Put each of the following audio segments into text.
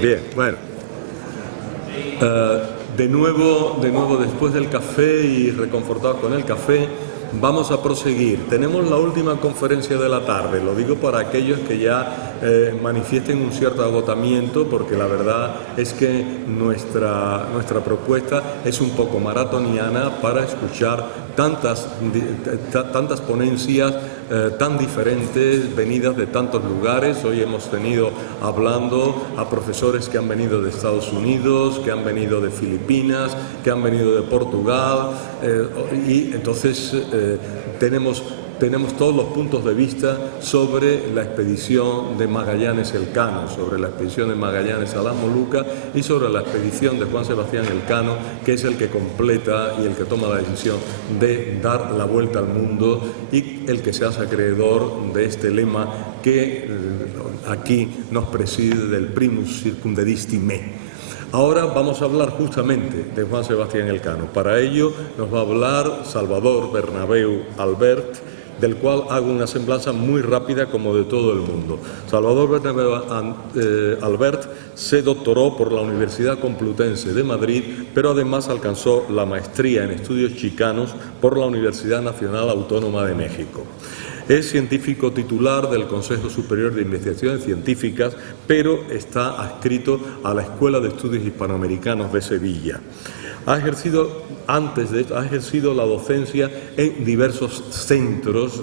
Bien, bueno. De nuevo, después del café y reconfortados con el café, vamos a proseguir. Tenemos la última conferencia de la tarde, lo digo para aquellos que ya manifiesten un cierto agotamiento, porque la verdad es que nuestra propuesta es un poco maratoniana para escuchar tantas ponencias tan diferentes, venidas de tantos lugares. Hoy hemos tenido hablando a profesores que han venido de Estados Unidos, que han venido de Filipinas, que han venido de Portugal, y entonces tenemos todos los puntos de vista sobre la expedición de Magallanes Elcano, sobre la expedición de Magallanes a las Molucas y sobre la expedición de Juan Sebastián Elcano, que es el que completa y el que toma la decisión de dar la vuelta al mundo y el que se hace acreedor de este lema que aquí nos preside, del primus circumdedisti me. Ahora vamos a hablar justamente de Juan Sebastián Elcano. Para ello nos va a hablar Salvador Bernabéu Albert, del cual hago una semblanza muy rápida como de todo el mundo. Salvador Bernabéu Albert se doctoró por la Universidad Complutense de Madrid, pero además alcanzó la maestría en estudios chicanos por la Universidad Nacional Autónoma de México. Es científico titular del Consejo Superior de Investigaciones Científicas, pero está adscrito a la Escuela de Estudios Hispanoamericanos de Sevilla. Antes de esto, ha ejercido la docencia en diversos centros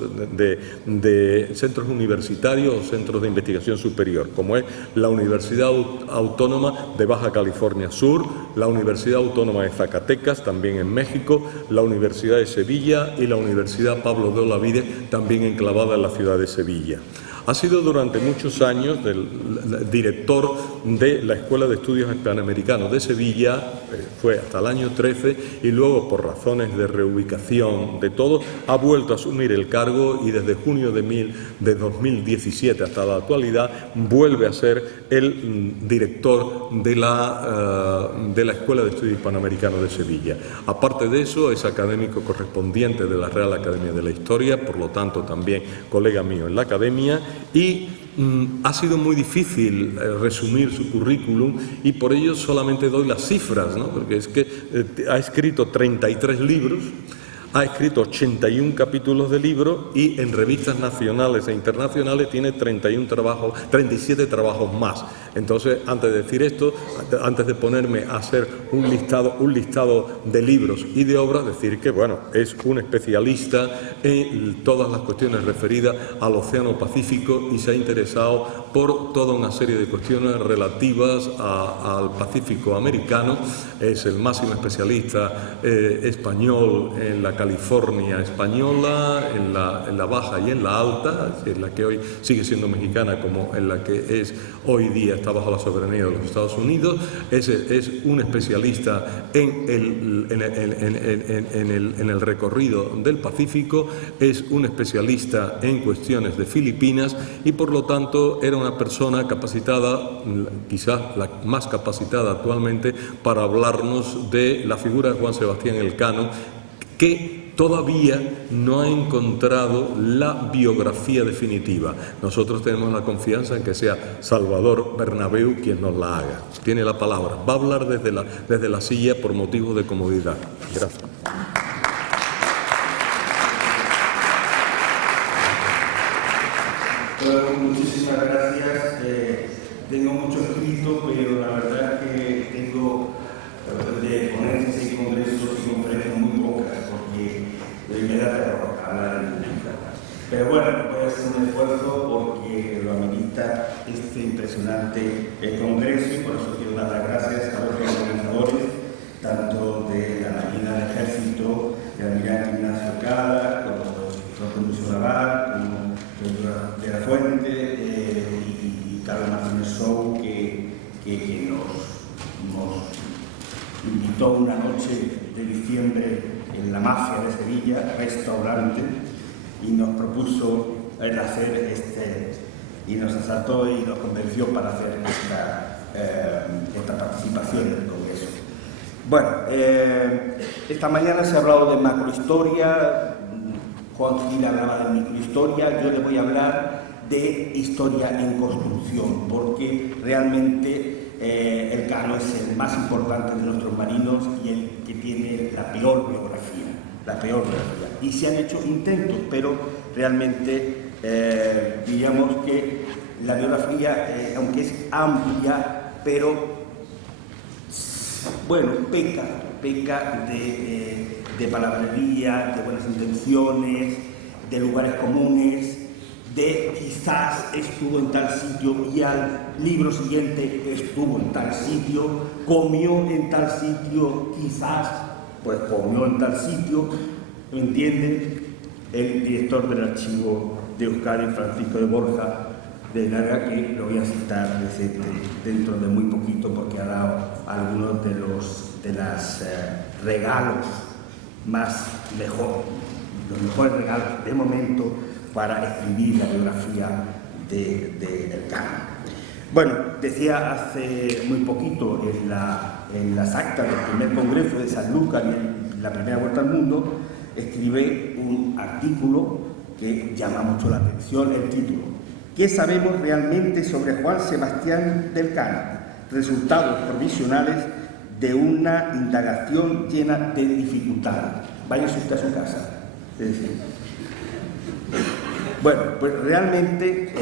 centros universitarios o centros de investigación superior, como es la Universidad Autónoma de Baja California Sur, la Universidad Autónoma de Zacatecas, también en México, la Universidad de Sevilla y la Universidad Pablo de Olavide, también enclavada en la ciudad de Sevilla. Ha sido durante muchos años el director de la Escuela de Estudios Hispanoamericanos de Sevilla, fue hasta el año 13, y luego, por razones de reubicación de todo, ha vuelto a asumir el cargo y desde junio de 2017 hasta la actualidad vuelve a ser el director de la Escuela de Estudios Hispanoamericanos de Sevilla. Aparte de eso, es académico correspondiente de la Real Academia de la Historia, por lo tanto también colega mío en la academia, y ha sido muy difícil resumir su currículum y por ello solamente doy las cifras, ¿no? Porque es que ha escrito 33 libros, ha escrito 81 capítulos de libros y en revistas nacionales e internacionales tiene 37 trabajos más. Entonces, antes de decir esto, antes de ponerme a hacer un listado de libros y de obras, decir que, bueno, es un especialista en todas las cuestiones referidas al Océano Pacífico y se ha interesado por toda una serie de cuestiones relativas al Pacífico americano. Es el máximo especialista español en la California española, en la baja y en la alta, en la que hoy sigue siendo mexicana como en la que es hoy día, está bajo la soberanía de los Estados Unidos. Es un especialista en el recorrido del Pacífico, es un especialista en cuestiones de Filipinas y por lo tanto era una persona capacitada, quizás la más capacitada actualmente, para hablarnos de la figura de Juan Sebastián Elcano, que todavía no ha encontrado la biografía definitiva. Nosotros tenemos la confianza en que sea Salvador Bernabéu quien nos la haga. Tiene la palabra. Va a hablar desde la silla por motivos de comodidad. Gracias. Bueno, muchísimas gracias. Tengo mucho escrito, pero la verdad que tengo de ponencias y congresos y conferencias muy pocas, porque me da terror hablar en público. Pero bueno, voy a hacer un esfuerzo porque lo amerita este impresionante congreso y por eso quiero dar las gracias a los organizadores, tanto de la Marina del Ejército, del almirante Ignacio Cada, como Lucio Lavar, como de la Fuente y Carlos Martínez Sou, que nos invitó una noche de diciembre en la Mafia de Sevilla, restaurante, y nos propuso el hacer y nos asaltó y nos convenció para hacer esta participación en el Congreso. Bueno, esta mañana se ha hablado de macrohistoria, Juan Gil hablaba de microhistoria, yo le voy a hablar de historia en construcción, porque realmente Elcano es el más importante de nuestros marinos y el que tiene la peor biografía, Y se han hecho intentos, pero realmente diríamos que la biografía, aunque es amplia, pero bueno, peca de palabrería, de buenas intenciones, de lugares comunes, de quizás estuvo en tal sitio y al libro siguiente estuvo en tal sitio, comió en tal sitio, quizás pues comió en tal sitio, ¿me entienden? El director del archivo de Euskadi, Francisco de Borja de Larga, que lo voy a citar dentro de muy poquito porque ha dado algunos de los regalos los mejores regalos de momento para escribir la biografía de Elcano. Bueno, decía hace muy poquito en las actas del primer congreso de Sanlúcar y en la primera vuelta al mundo, escribí un artículo que llama mucho la atención, el título: ¿Qué sabemos realmente sobre Juan Sebastián de Elcano? Resultados provisionales de una indagación llena de dificultades. Váyase usted a su casa. Es decir, bueno, pues realmente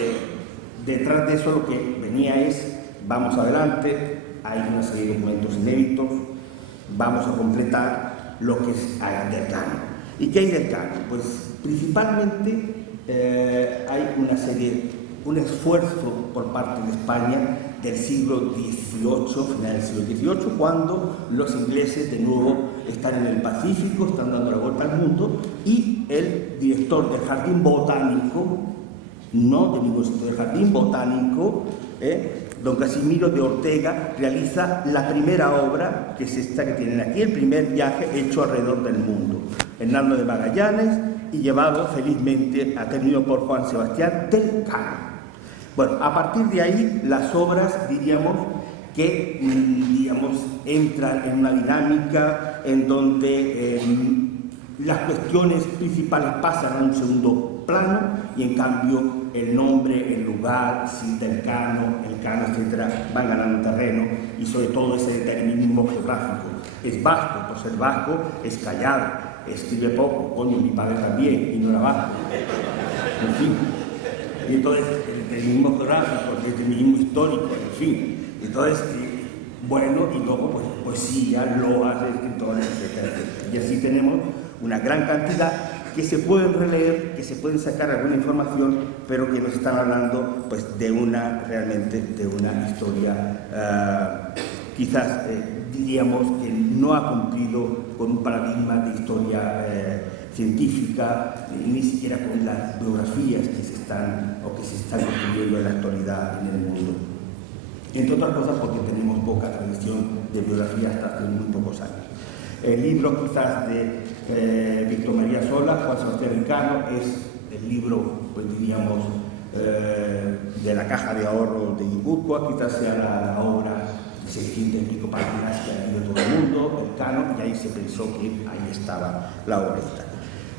detrás de eso lo que venía es: vamos adelante, hay una serie de documentos inéditos, vamos a completar lo que es de Elcano. ¿Y qué hay de Elcano? Pues principalmente hay un esfuerzo por parte de España del siglo XVIII, final del siglo XVIII, cuando los ingleses de nuevo están en el Pacífico, están dando la vuelta al mundo, y el director del Jardín Botánico, no de ningún sitio, del Jardín Botánico, don Casimiro de Ortega, realiza la primera obra, que es esta que tienen aquí, el primer viaje hecho alrededor del mundo, Hernando de Magallanes, y llevado felizmente a término por Juan Sebastián de Elcano. Bueno, a partir de ahí las obras, diríamos, que entran en una dinámica en donde las cuestiones principales pasan a un segundo plano y en cambio el nombre, el lugar, Cinta Elcano, etcétera, van ganando terreno, y sobre todo ese determinismo geográfico. Es vasco, por ser vasco es callado, escribe poco, coño, mi padre también, y no era vasco. En fin. Y entonces el determinismo geográfico, el determinismo histórico, en fin. Entonces, bueno, y luego pues poesía, loas, escritores, etcétera. Y así tenemos una gran cantidad que se pueden releer, que se pueden sacar alguna información, pero que nos están hablando pues realmente de una historia quizás diríamos que no ha cumplido con un paradigma de historia científica, ni siquiera con las biografías que se están construyendo en la actualidad en el mundo. Entre otras cosas porque tenemos poca tradición de biografía hasta hace muy pocos años. El libro quizás de Víctor María Sola, Juan Sebastián Elcano, es el libro, pues diríamos, de la caja de ahorro de Guipúzcoa, quizás sea la obra de 600 y pico páginas que ha leído todo el mundo, Elcano, y ahí se pensó que ahí estaba la obra.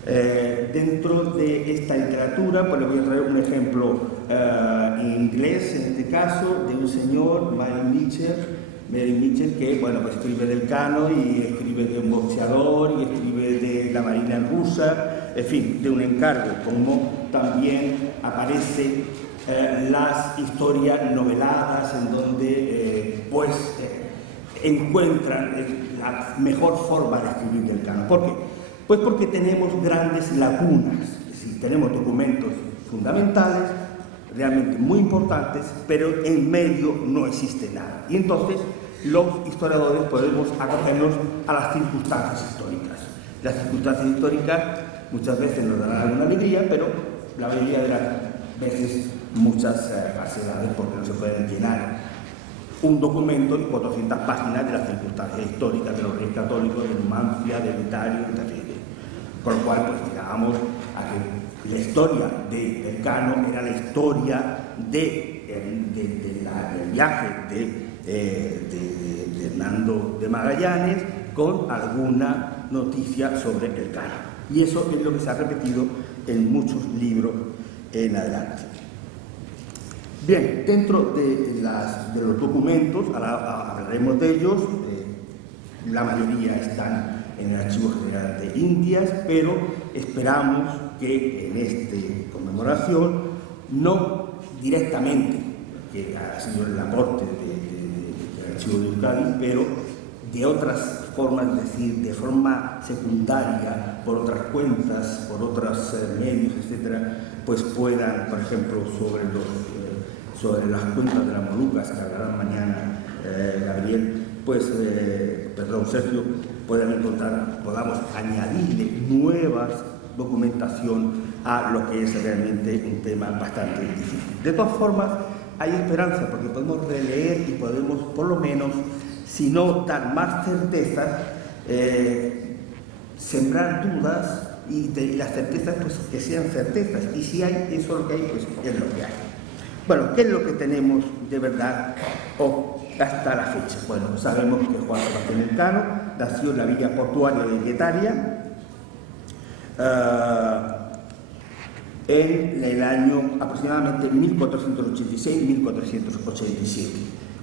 Dentro de esta literatura, pues le voy a traer un ejemplo en inglés, en este caso, de un señor, Mary Mitchell, que bueno, pues escribe del Elcano y escribe de un boxeador y escribe de la Marina rusa, en fin, de un encargo, como también aparece las historias noveladas en donde encuentran la mejor forma de escribir del Elcano. ¿Por qué? Pues porque tenemos grandes lagunas, es decir, tenemos documentos fundamentales, realmente muy importantes, pero en medio no existe nada. Y entonces los historiadores podemos acogernos a las circunstancias históricas. Las circunstancias históricas muchas veces nos darán alguna alegría, pero la mayoría de las veces muchas falsedades, porque no se pueden llenar un documento de 400 páginas de las circunstancias históricas de los reyes católicos, de Numancia, de Letario, etc. Con lo cual, pues llegábamos a que la historia de Elcano era la historia del viaje de Hernando de Magallanes con alguna noticia sobre Elcano. Y eso es lo que se ha repetido en muchos libros en adelante. Bien, dentro de los documentos, hablaremos de ellos, la mayoría están en el Archivo General de Indias, pero esperamos que en esta conmemoración, no directamente, que ha sido el aporte del Archivo de Euskadi, pero de otras formas, es decir, de forma secundaria, por otras cuentas, por otros medios, etcétera, pues puedan, por ejemplo, sobre las cuentas de las Molucas, que hablarán mañana Gabriel, Sergio, podamos añadirle nuevas documentación a lo que es realmente un tema bastante difícil. De todas formas, hay esperanza, porque podemos releer y podemos, por lo menos, si no dar más certezas, sembrar dudas y las certezas pues que sean certezas, y si hay eso lo que hay, pues es lo que hay. Bueno, ¿qué es lo que tenemos de verdad hasta la fecha? Bueno, sabemos que Juan Sebastián Elcano nació en la villa portuaria de Guetaria en el año aproximadamente 1486-1487.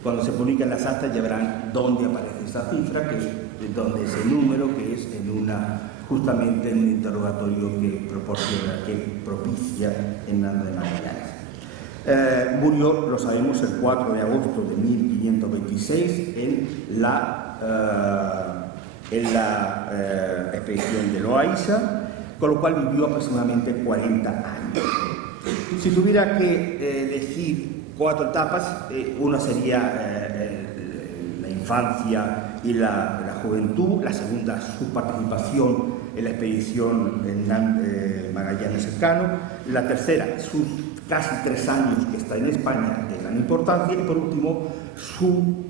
Cuando se publican las actas ya verán dónde aparece esa cifra, que es donde ese número, que es justamente en un interrogatorio que propicia Hernando de Magallanes. Murió, lo sabemos, el 4 de agosto de 1526 en la expedición de Loaiza, con lo cual vivió aproximadamente 40 años. Si tuviera que decir 4 etapas, una sería la infancia y la juventud, la segunda su participación en la expedición Magallanes Elcano, la tercera sus casi 3 años que está en España de gran importancia, y por último su,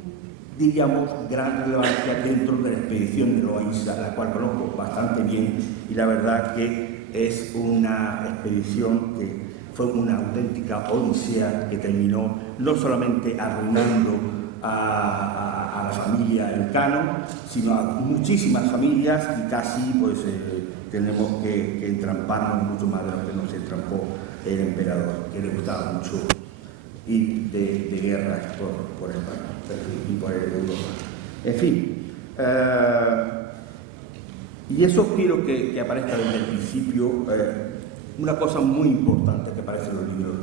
diríamos, gran relevancia dentro de la expedición de Loaiza, la cual conozco bastante bien, y la verdad que es una expedición que fue una auténtica odisea que terminó no solamente arruinando a la familia Elcano, sino a muchísimas familias, y casi pues tenemos que entramparnos mucho más de lo que nos entrampó el emperador, que le gustaba mucho ir de guerras por España y por Europa. En fin, y eso quiero que aparezca desde el principio. Una cosa muy importante que aparece en los libros: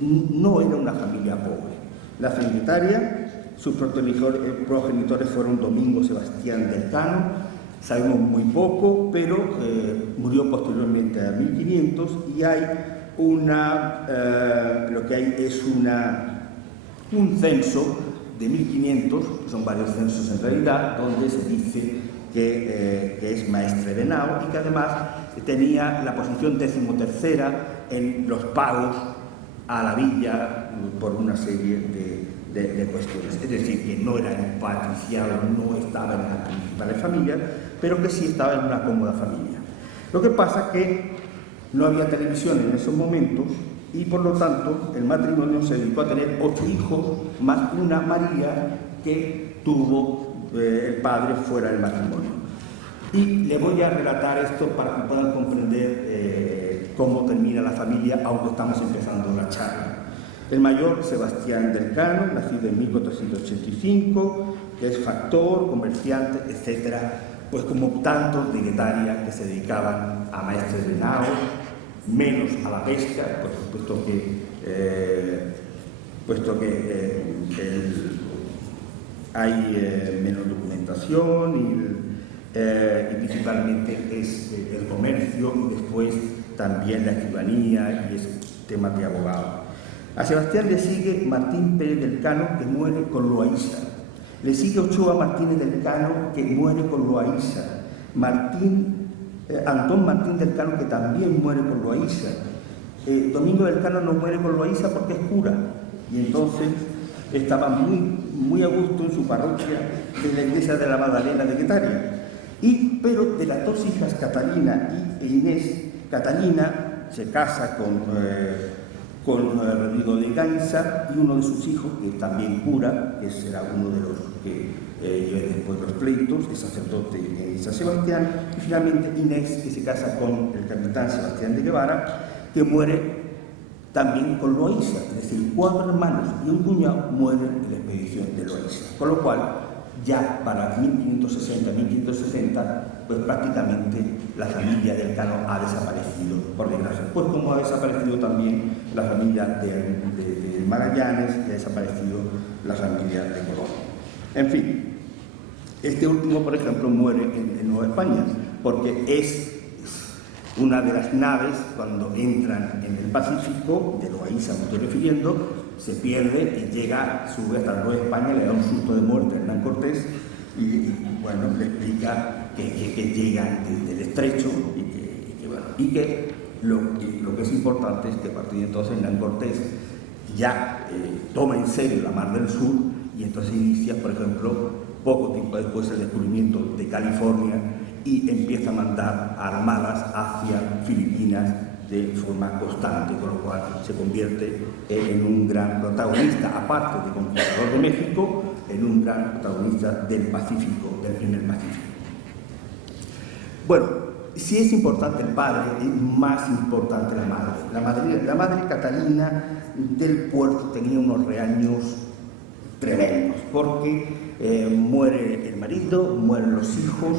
no era una familia pobre. La trinitaria, sus progenitores fueron Domingo Sebastián de Elcano, sabemos muy poco, pero murió posteriormente a 1500, y hay lo que hay es un censo de 1500, son varios censos en realidad, donde se dice que es maestre de nao, y que además tenía la posición 13ª en los pagos a la villa por una serie de cuestiones. Es decir, que no era un patriciado, no estaba en las principales familias, pero que sí estaba en una cómoda familia. Lo que pasa es que no había televisión en esos momentos, y por lo tanto el matrimonio se dedicó a tener 8 hijos, más una María que tuvo el padre fuera del matrimonio. Y le voy a relatar esto para que puedan comprender cómo termina la familia, aunque estamos empezando la charla. El mayor, Sebastián de Elcano, nacido en 1485, que es factor, comerciante, etcétera, pues como tantos de Guetaria que se dedicaban a maestres de nao, menos a la pesca, puesto que hay menos documentación y principalmente es el comercio, y después también la escribanía y es temas de abogado. A Sebastián le sigue Martín Pérez de Elcano, que muere con Loaiza. Le sigue Ochoa Martínez de Elcano, que muere con Loaiza. Antón Martín de Elcano, que también muere con Loaiza. Domingo de Elcano no muere con Loaiza porque es cura, y entonces estaba muy a gusto en su parroquia de la iglesia de la Magdalena de Guetaria. Pero de las 2 hijas, Catalina e Inés, Catalina se casa con Rodrigo de Gainza, y uno de sus hijos, que también cura, que será uno de los que después de los pleitos, es sacerdote en San Sebastián, y finalmente Inés, que se casa con el capitán Sebastián de Guevara, que muere también con Loaysa, es decir, 4 hermanos y un cuñado mueren en la expedición de Loaysa, con lo cual ya para 1560-1560 pues prácticamente la familia del Cano ha desaparecido, por desgracia, pues como ha desaparecido también la familia de Magallanes y ha desaparecido la familia de Colón. En fin, este último, por ejemplo, muere en Nueva España, porque es una de las naves, cuando entran en el Pacífico, de Loaysa me estoy refiriendo, se pierde y llega, sube hasta Nueva España, le da un susto de muerte a Hernán Cortés y bueno, le explica que llegan desde el estrecho y que lo que es importante es que a partir de entonces Hernán Cortés ya toma en serio la Mar del Sur y entonces inicia, por ejemplo, poco tiempo después el descubrimiento de California y empieza a mandar armadas hacia Filipinas de forma constante, con lo cual se convierte en un gran protagonista, aparte de conquistador de México, en un gran protagonista del Pacífico, del primer Pacífico. Bueno, si es importante el padre, es más importante la madre. La madre Catalina del Puerto tenía unos reaños tremendos, porque muere el marido, mueren los hijos,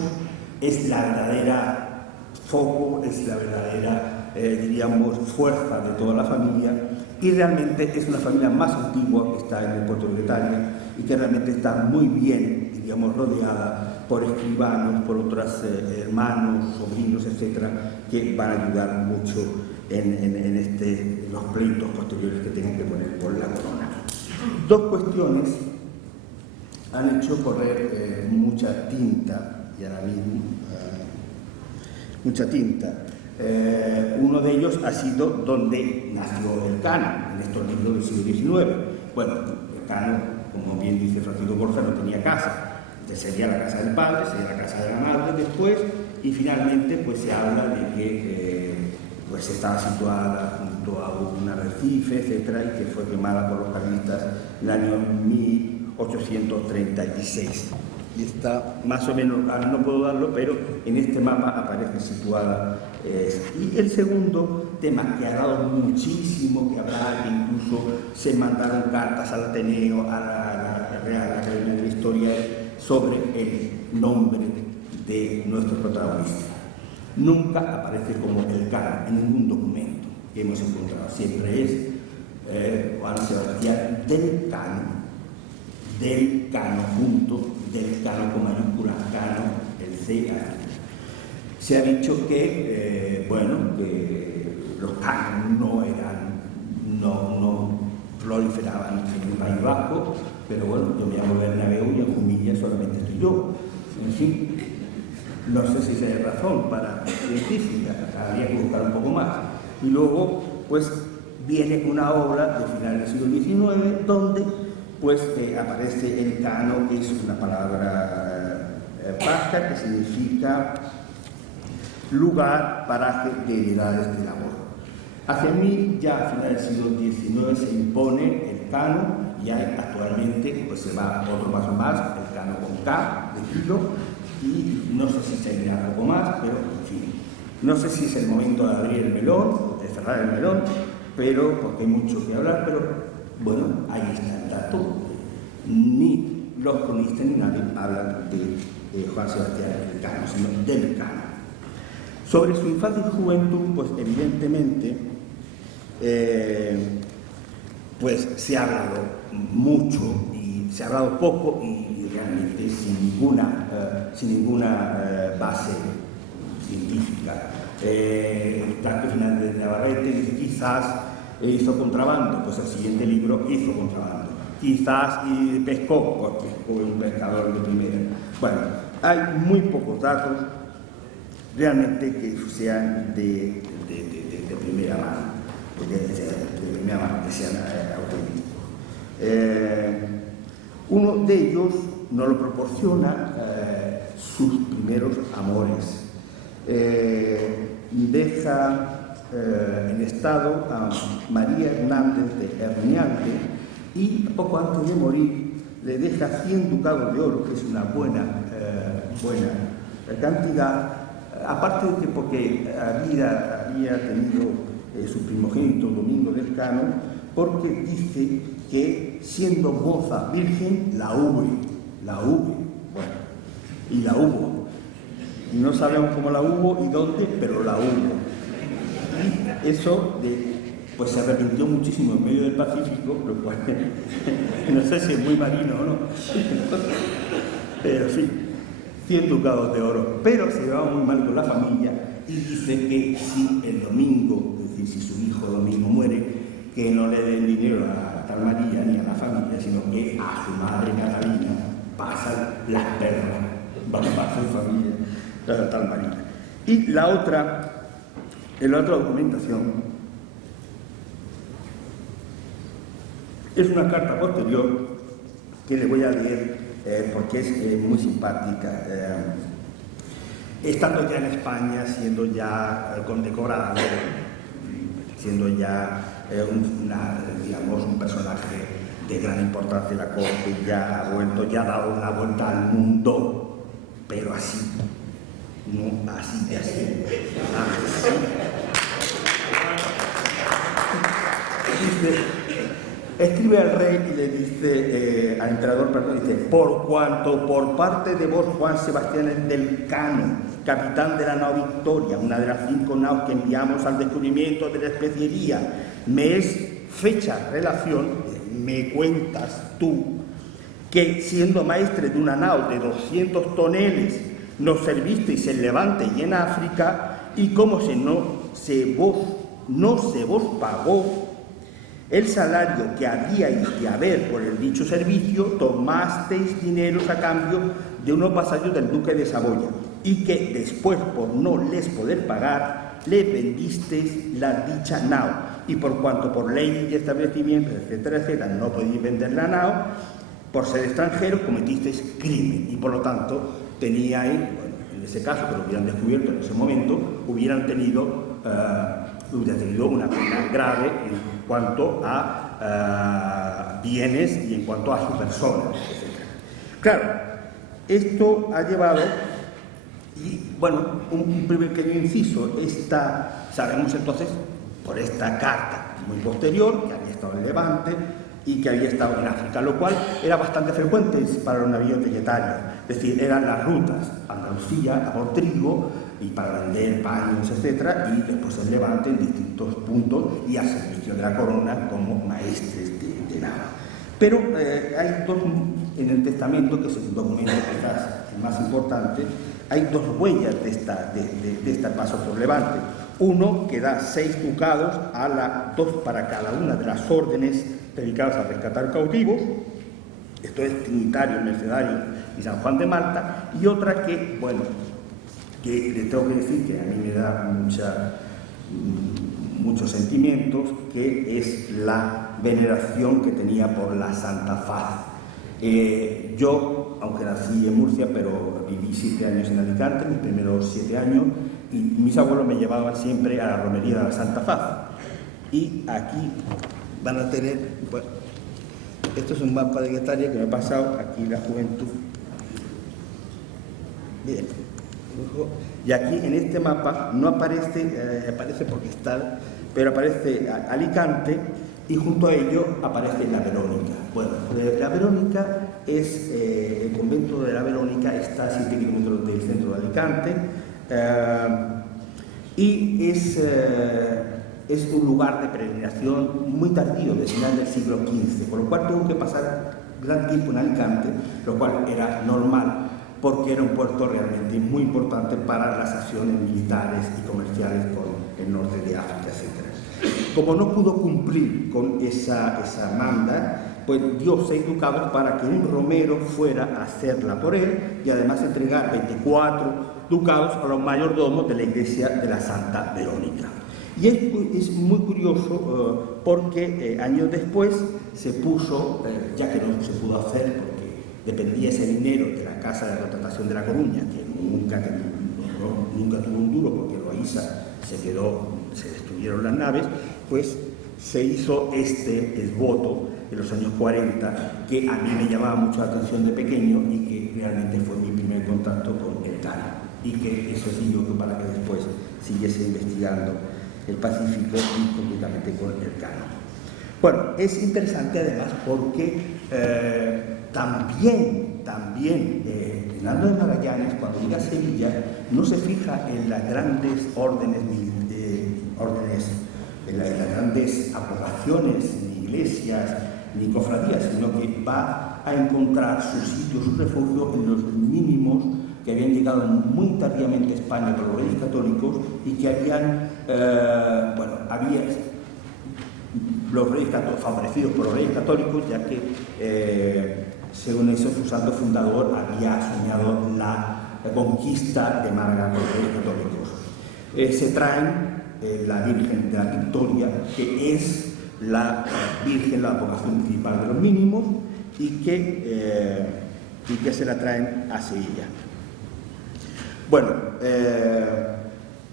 es la verdadera foco, es la verdadera diríamos, fuerza de toda la familia, y realmente es una familia más antigua que está en el puerto de Bretaña y que realmente está muy bien, diríamos, rodeada por escribanos, por otros hermanos, sobrinos, etcétera, que van a ayudar mucho en los pleitos posteriores que tengan que poner por la corona. Dos cuestiones han hecho correr mucha tinta, y ahora mismo mucha tinta. Uno de ellos ha sido donde nació el Cano, en estos libros del siglo XIX. Bueno, el Cano, como bien dice Francisco Borja, no tenía casa. Entonces sería la casa del padre, sería la casa de la madre después, y finalmente pues se habla de que pues estaba situada junto a un arrecife, etcétera, y que fue quemada por los carlistas en el año 1836. Y está más o menos, no puedo darlo, pero en este mapa aparece situada. Y el segundo tema que ha dado muchísimo que hablar, que incluso se mandaron cartas al Ateneo, a la Real Academia de la Historia, sobre el nombre de nuestro protagonista. Nunca aparece como el Cano en ningún documento que hemos encontrado. Siempre es Juan Sebastián del Cano, punto, del Cano con mayúscula, Cano, el C. Se ha dicho que, que los canos no proliferaban en el País Vasco, pero bueno, yo me llamo Bernabéu y en Jumilla solamente estoy yo. En fin, no sé si hay razón para científica, habría que buscar un poco más. Y luego, pues, viene una obra de finales del siglo XIX donde pues aparece el Cano, que es una palabra vasca que significa lugar, paraje de heredades de labor. Hacia mí, ya a finales del siglo XIX se impone el Cano, y actualmente pues se va otro paso más, el Cano con K de kilo, y no sé si se irá algo más, pero en fin, no sé si es el momento de abrir el melón, de cerrar el melón, pero porque hay mucho que hablar, pero bueno, ahí está el dato. Ni los cronistas ni nadie hablan de Juan Sebastián del Cano, sino del Cano. Sobre su infancia y juventud, pues evidentemente pues se ha hablado mucho y se ha hablado poco y realmente sin ninguna base científica. El Tanque Final de Navarrete dice quizás hizo contrabando, pues el siguiente libro hizo contrabando. Quizás y pescó, porque fue un pescador de primera. Bueno, hay muy pocos datos realmente que sean de primera mano, que sean auténticos. Uno de ellos nos lo proporciona sus primeros amores. Deja en estado a María Hernández de Herniante y poco antes de morir le deja 100 ducados de oro, que es una buena cantidad, aparte de que porque había tenido su primogénito Domingo de Elcano, porque dice que siendo moza virgen la hubo, bueno, y la hubo. No sabemos cómo la hubo y dónde, pero la hubo. Y eso pues se arrepintió muchísimo en medio del Pacífico, lo cual no sé si es muy marino o no, pero sí, 100 ducados de oro. Pero se llevaba muy mal con la familia y dice que si el Domingo, es decir, si su hijo Domingo muere, que no le den dinero a tal María ni a la familia, sino que a su madre Catalina pasan las perlas, van para su familia, la tal María. Y la otra documentación es una carta posterior que le voy a leer porque es muy simpática. Estando ya en España, siendo ya condecorado, siendo ya un personaje de gran importancia en la corte, ya ha dado la vuelta al mundo, pero así, no así. Escribe al rey y le dice, al emperador, perdón, dice: por cuanto por parte de vos, Juan Sebastián del Elcano, capitán de la nao Victoria, una de las 5 naos que enviamos al descubrimiento de la especiería, me es fecha relación, me cuentas tú, que siendo maestre de una nao de 200 toneles, nos servisteis en Levante y en África, y como no se vos pagó el salario que habíais de haber por el dicho servicio, tomasteis dineros a cambio de unos vasallos del duque de Saboya, y que después, por no les poder pagar, le vendisteis la dicha nao, y por cuanto por ley y establecimientos, etcétera, etcétera, no podéis vender la nao, por ser extranjeros cometisteis crimen, y por lo tanto teníais, bueno, en ese caso, que lo hubieran descubierto en ese momento, hubieran tenido una pena grave en cuanto a bienes y en cuanto a su persona, etc. Claro, esto ha llevado, y bueno, un pequeño inciso, sabemos entonces por esta carta muy posterior, que había estado en Levante y que había estado en África, lo cual era bastante frecuente para los navíos vegetarios, es decir, eran las rutas a Andalucía, a por trigo, y para vender paños, etcétera, y después en Levante en distintos puntos y al servicio de la corona como maestres de nava. Pero hay dos, en el testamento, que es el documento quizás el más importante, hay 2 huellas de este paso por Levante. Uno que da 6 ducados, 2 para cada una de las órdenes dedicadas a rescatar cautivos, esto es Trinitario, Mercedario y San Juan de Malta, y otra que, bueno, que le tengo que decir que a mí me da muchos sentimientos, que es la veneración que tenía por la Santa Faz. Yo, aunque nací en Murcia, pero viví 7 años en Alicante, mis primeros 7 años, y mis abuelos me llevaban siempre a la romería de la Santa Faz. Y aquí van a tener, bueno, esto es un mapa de Guetaria que me ha pasado, aquí la juventud. Bien. Y aquí en este mapa no aparece, aparece porque está, pero aparece Alicante y junto a ello aparece la Verónica. Bueno, la Verónica es, el convento de la Verónica está a 7 kilómetros del centro de Alicante y es un lugar de peregrinación muy tardío, de final del siglo XV, con lo cual tuvo que pasar gran tiempo en Alicante, lo cual era normal, porque era un puerto realmente muy importante para las acciones militares y comerciales con el norte de África, etc. Como no pudo cumplir con esa manda, pues dio 6 ducados para que un romero fuera a hacerla por él y además entregar 24 ducados a los mayordomos de la iglesia de la Santa Verónica. Y es muy curioso porque años después se puso, ya que no se pudo hacer porque dependía ese dinero de la Casa de Retratación de La Coruña, que nunca tuvo un duro porque Loaiza se destruyeron las naves, pues se hizo este esboto en los años 40, que a mí me llamaba mucho la atención de pequeño y que realmente fue mi primer contacto con el Cano, y que eso siguió para que después siguiese investigando el Pacífico y concretamente con el Cano. Bueno, es interesante además porque también Hernando de Magallanes, cuando llega a Sevilla, no se fija en las grandes órdenes, en las grandes aprobaciones, ni iglesias, ni cofradías, sino que va a encontrar su sitio, su refugio en los mínimos que habían llegado muy tardíamente a España por los reyes católicos y que habían, los reyes católicos, favorecidos por los reyes católicos, ya que según eso, su santo fundador había soñado la conquista de Málaga por los reyes católicos. Se traen la Virgen de la Victoria, que es la Virgen, la vocación principal de los mínimos, y que se la traen a Sevilla. Bueno,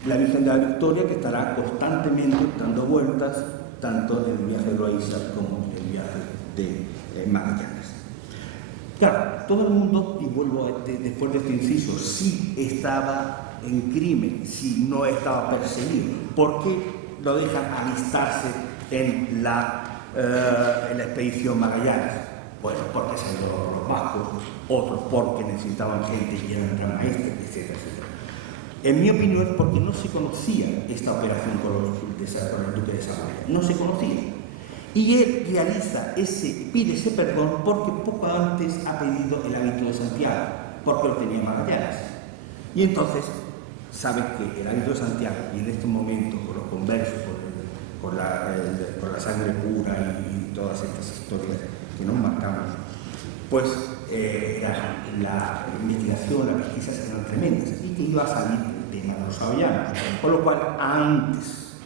la Virgen de la Victoria, que estará constantemente dando vueltas, tanto en el viaje de Loaiza como en el viaje de Magallanes. Claro, todo el mundo, y vuelvo después de este inciso, sí estaba en crimen, sí no estaba perseguido. ¿Por qué lo dejan alistarse en la expedición Magallanes? Bueno, porque se han llevado los vascos, otros porque necesitaban gente y eran gran maestres, etcétera, etcétera. En mi opinión, es porque no se conocía esta operación con el duque de Saboya, no se conocía. Y él pide ese perdón porque poco antes ha pedido el hábito de Santiago, porque lo tenía Magallanes. Y entonces sabe que el hábito de Santiago, y en este momento con los conversos, por la sangre pura y todas estas historias que nos marcamos, pues la investigación, las pesquisas eran tremendas y que iba a salir de manos de los saboyanos. Con lo cual, antes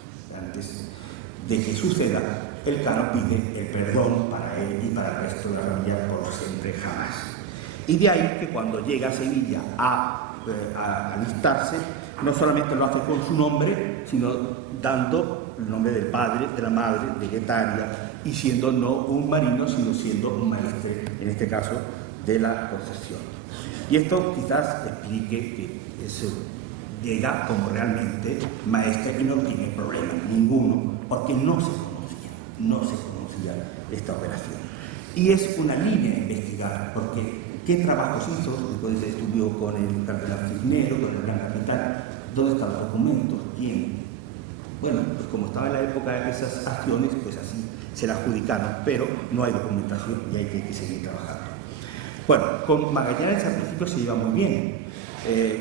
de que suceda, el Cano pide el perdón para él y para el resto de la familia por siempre jamás. Y de ahí que cuando llega a Sevilla a alistarse, no solamente lo hace con su nombre, sino dando el nombre del padre, de la madre, de Guetaria, y siendo no un marino, sino siendo un maestre, en este caso, de la Concepción. Y esto quizás explique que se llega como realmente maestre y no tiene problema ninguno, porque no se conocía esta operación. Y es una línea a investigar, porque ¿qué trabajos hizo? Después estudió con el cardenal Cisneros, con el gran capitán. ¿Dónde están los documentos? Bien. Bueno, pues como estaba en la época de esas acciones, pues así se la adjudicaron, pero no hay documentación y hay que seguir trabajando. Bueno, con Magallanes al principio se lleva muy bien.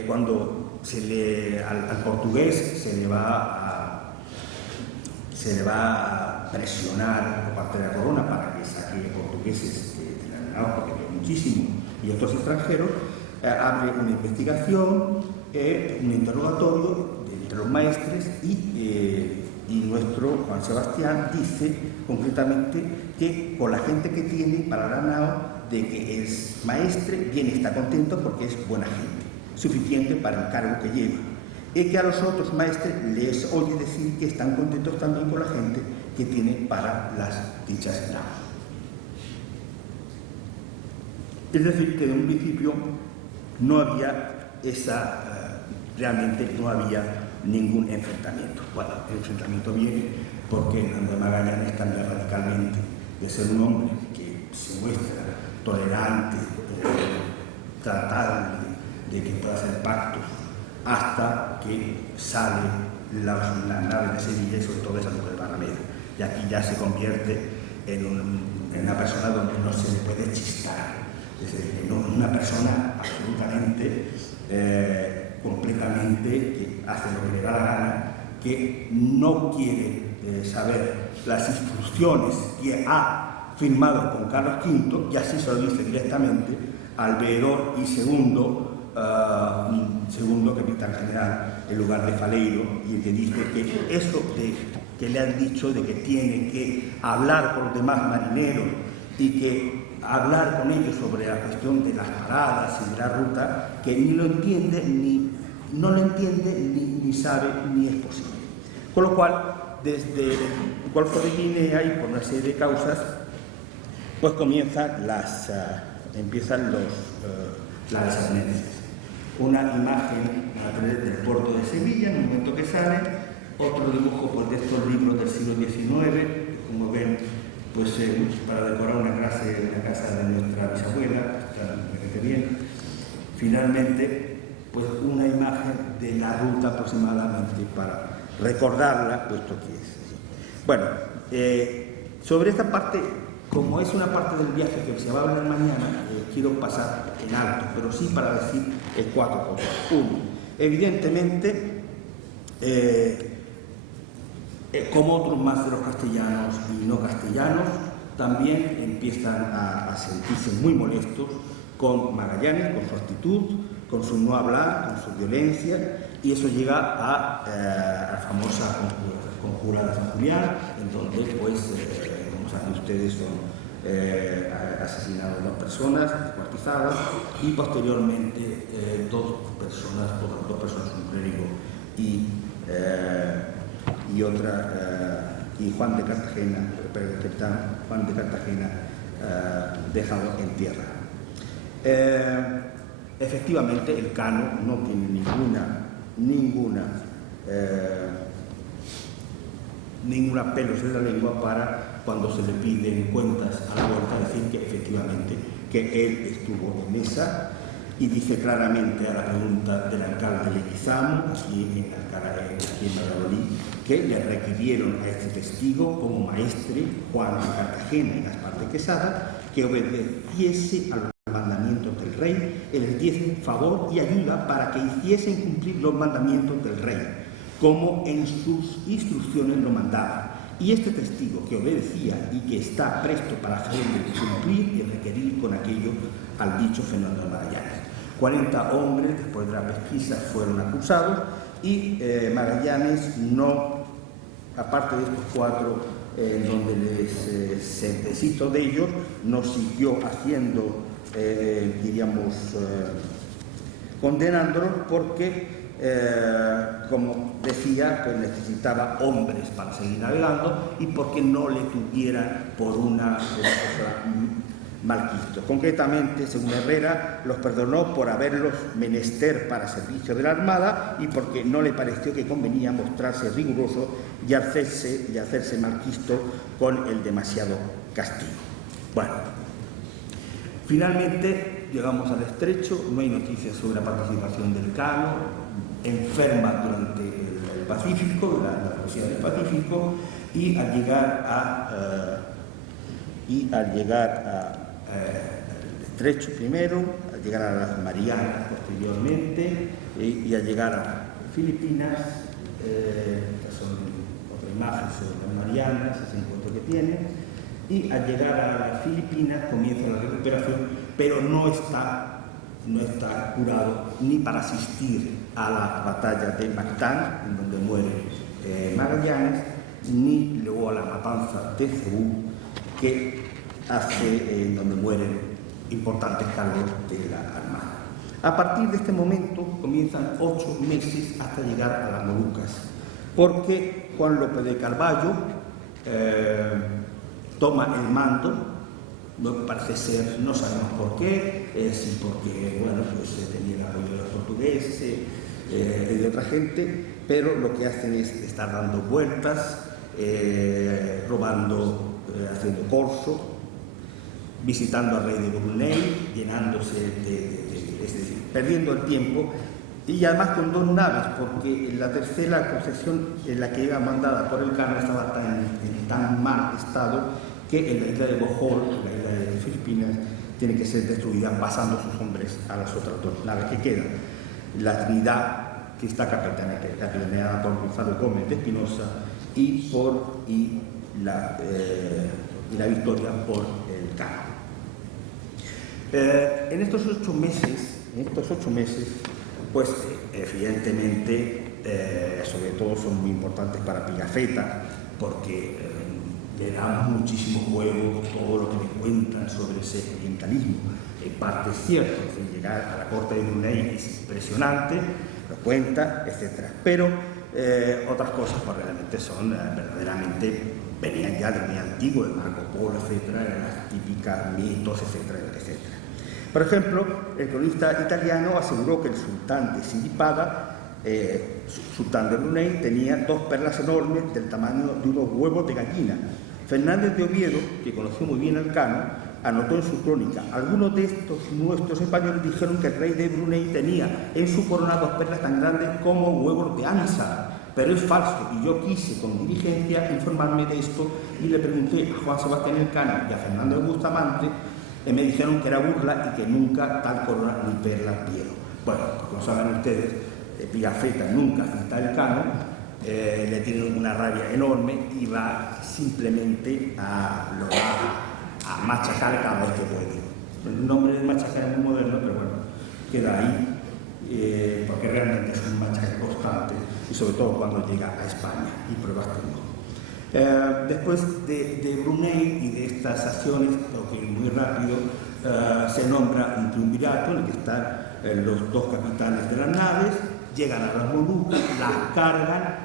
Cuando al portugués se le va a presionar por parte de la corona para que saque portugueses de la nao, porque hay muchísimos, y otros extranjeros, abre una investigación, un interrogatorio entre los maestres y nuestro Juan Sebastián dice concretamente que con la gente que tiene para la nao, de que es maestre, bien está contento porque es buena gente, suficiente para el cargo que lleva. Y que a los otros maestres les oye decir que están contentos también con la gente que tiene para las dichas naos. Es decir, que de un principio no había realmente no había ningún enfrentamiento. Bueno, el enfrentamiento viene porque Hernando de Magallanes cambia radicalmente de ser un hombre que se muestra tolerante, tratable, de que pueda hacer pactos, hasta que sale la nave de Sevilla y sobre todo esa mujer de Barrameda. Y aquí ya se convierte en una persona donde no se le puede chistar. Es decir, una persona absolutamente, completamente, que hace lo que le da la gana, que no quiere saber las instrucciones que ha firmado con Carlos V, y así se lo dice directamente al veedor y segundo capitán general en lugar de Faleiro, y que dice que eso que le han dicho de que tiene que hablar con los demás marineros y que hablar con ellos sobre la cuestión de las paradas y de la ruta, que ni lo entiende, no lo entiende, ni sabe, ni es posible. Con lo cual, desde el Golfo de Guinea y por una serie de causas, pues empiezan las desavenencias. Una imagen del puerto de Sevilla, en el momento que sale, Otro dibujo pues, de estos libros del siglo XIX, como ven, pues para decorar una casa de nuestra bisabuela, está bastante bien. Finalmente, pues una imagen de la ruta aproximadamente para recordarla, puesto que es así. Bueno, sobre esta parte, como es una parte del viaje que se va a hablar mañana, quiero pasar en alto, pero sí para decir cuatro cosas. Uno, evidentemente, como otros más de los castellanos y no castellanos, también empiezan a sentirse muy molestos con Magallanes, con su actitud, con su no hablar, con su violencia, y eso llega a la famosa conjura de San Julián, en donde, pues, como saben ustedes, son asesinadas 2 personas, descuartizadas, y posteriormente 2 personas, un clérigo y Juan de Cartagena, el capitán Juan de Cartagena, dejado en tierra. Efectivamente, el cano no tiene ninguna pelos en la lengua para, cuando se le piden cuentas a la vuelta, decir que efectivamente que él estuvo en esa, y dice claramente a la pregunta del alcalde Leguizamo, aquí en Valladolid, que le requirieron a este testigo como maestre Juan de Cartagena y Gaspar de Quesada que obedeciese a los mandamientos del rey, les diese favor y ayuda para que hiciesen cumplir los mandamientos del rey, como en sus instrucciones lo mandaba. Y este testigo que obedecía y que está presto para cumplir y requerir con aquello al dicho Fernando de Magallanes. 40 hombres, después de la pesquisa, fueron acusados y Magallanes no, aparte de estos 4, donde se citó de ellos, no siguió haciendo, condenándolos porque, como decía, pues necesitaba hombres para seguir navegando y porque no le tuvieran por una cosa malquisto. Concretamente, según Herrera, los perdonó por haberlos menester para servicio de la Armada y porque no le pareció que convenía mostrarse riguroso y hacerse malquisto con el demasiado castigo. Bueno, finalmente llegamos al estrecho, no hay noticias sobre la participación del cano, enferma durante el Pacífico, la travesía del Pacífico, y al llegar al estrecho primero, al llegar a las Marianas posteriormente, y al llegar a Filipinas, estas son otras imágenes sobre las Marianas, ese encuentro que tiene, y al llegar a las Filipinas comienza la recuperación, pero no está curado ni para asistir a la batalla de Mactán, en donde muere Magallanes, ni luego a la matanza de Cebú, que hace en donde mueren importantes cargos de la Armada. A partir de este momento comienzan 8 meses hasta llegar a las Molucas, porque Juan López de Carvalho toma el mando, no parece ser, no sabemos por qué, sí porque, bueno, pues tenía el apoyo de los portugueses y de otra gente, pero lo que hacen es estar dando vueltas, robando, haciendo corso, visitando al rey de Brunei, llenándose es decir, perdiendo el tiempo, y además con 2 naves, porque la tercera concesión en la que iba mandada por el cano estaba en tan mal estado que en la isla de Bohol, la isla de Filipinas, tiene que ser destruida pasando sus hombres a las otras 2 naves que quedan. La Trinidad, que está capitaneada por Gonzalo Gómez de Espinosa, y la Victoria por el cano. En estos 8 meses, pues evidentemente, sobre todo son muy importantes para Pigafetta, porque le da muchísimo juego todo lo que le cuentan sobre ese orientalismo. En parte es cierto, es decir, llegar a la corte de Brunei es impresionante, lo cuenta, etc. Pero otras cosas pues, realmente son verdaderamente, venían ya de muy antiguo, de Marco Polo, etc., las típicas mitos, etc. Por ejemplo, el cronista italiano aseguró que el sultán de Siripada sultán de Brunei, tenía 2 perlas enormes del tamaño de unos huevos de gallina. Fernández de Oviedo, que conoció muy bien al Cano, anotó en su crónica: algunos de estos nuestros españoles dijeron que el rey de Brunei tenía en su corona 2 perlas tan grandes como huevos de ansa, pero es falso, y yo quise con diligencia informarme de esto y le pregunté a Juan Sebastián Elcano y a Fernando de Bustamante, y me dijeron que era burla y que nunca tal corona ni perlas vieron. Bueno, como saben ustedes, Pigafetta nunca cita a Elcano, le tiene una rabia enorme y va simplemente a machacar cada vez que puede. El nombre de machacar es muy moderno, pero bueno, queda ahí, porque realmente es un machaque constante, y sobre todo cuando llega a España, y pruebas tengo. Después de Brunei y de estas acciones, creo que muy rápido, se nombra un triunvirato en el que están los 2 capitanes de las naves, llegan a las Molucas, las cargan,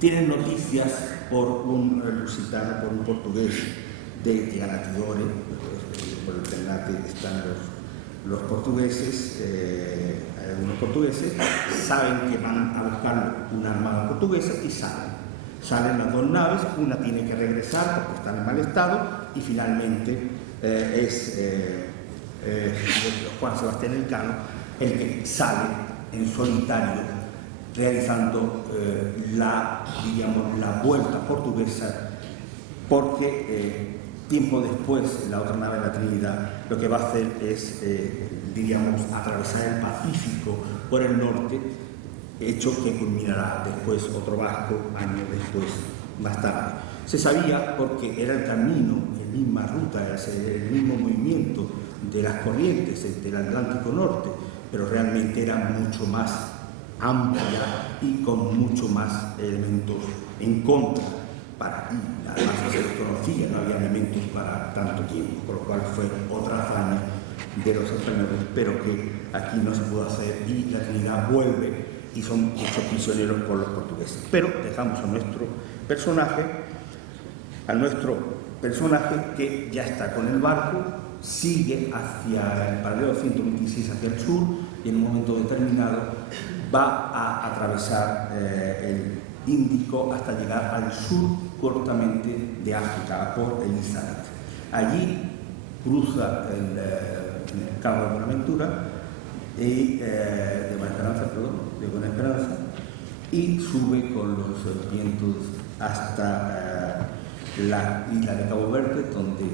tienen noticias por un lusitano, por un portugués, de llegar a Tidore, por el Ternate están los portugueses, algunos portugueses, saben que van a buscar una armada portuguesa y salen las 2 naves, una tiene que regresar porque está en mal estado, y finalmente es Juan Sebastián Elcano el que sale en solitario realizando la vuelta portuguesa, porque tiempo después la otra nave, la Trinidad, lo que va a hacer es atravesar el Pacífico por el norte, hecho que culminará después otro barco años después, más tarde. Se sabía porque era el camino, la misma ruta, el mismo movimiento de las corrientes del Atlántico Norte, pero realmente era mucho más amplia y con mucho más elementos en contra. Además se desconocía, no había elementos para tanto tiempo, por lo cual fue otra hazaña de los españoles, pero que aquí no se pudo hacer, y la Trinidad vuelve y son hechos prisioneros por los portugueses. Pero dejamos a nuestro personaje que ya está con el barco, sigue hacia el paralelo 126 hacia el sur, y en un momento determinado va a atravesar el Índico hasta llegar al sur cortamente de África, a Port Elizabeth. Allí cruza el Cabo de Buenaventura de Buena Esperanza, y sube con los vientos hasta la isla de Cabo Verde, donde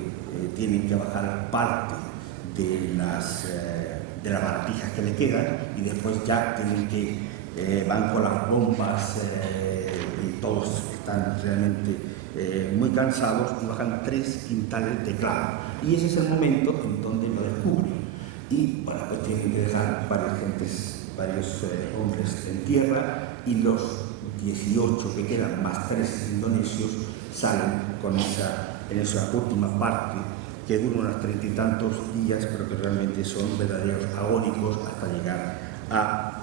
tienen que bajar parte de las baratijas que le quedan, y después ya tienen que van con las bombas y todos están realmente muy cansados, y bajan 3 quintales de clavo, y ese es el momento en donde lo descubren, y bueno, pues tienen que dejar varios hombres en tierra, y los 18 que quedan más 3 indonesios salen en esa última parte que dura unos 30 y tantos días, pero que realmente son verdaderos agónicos hasta llegar al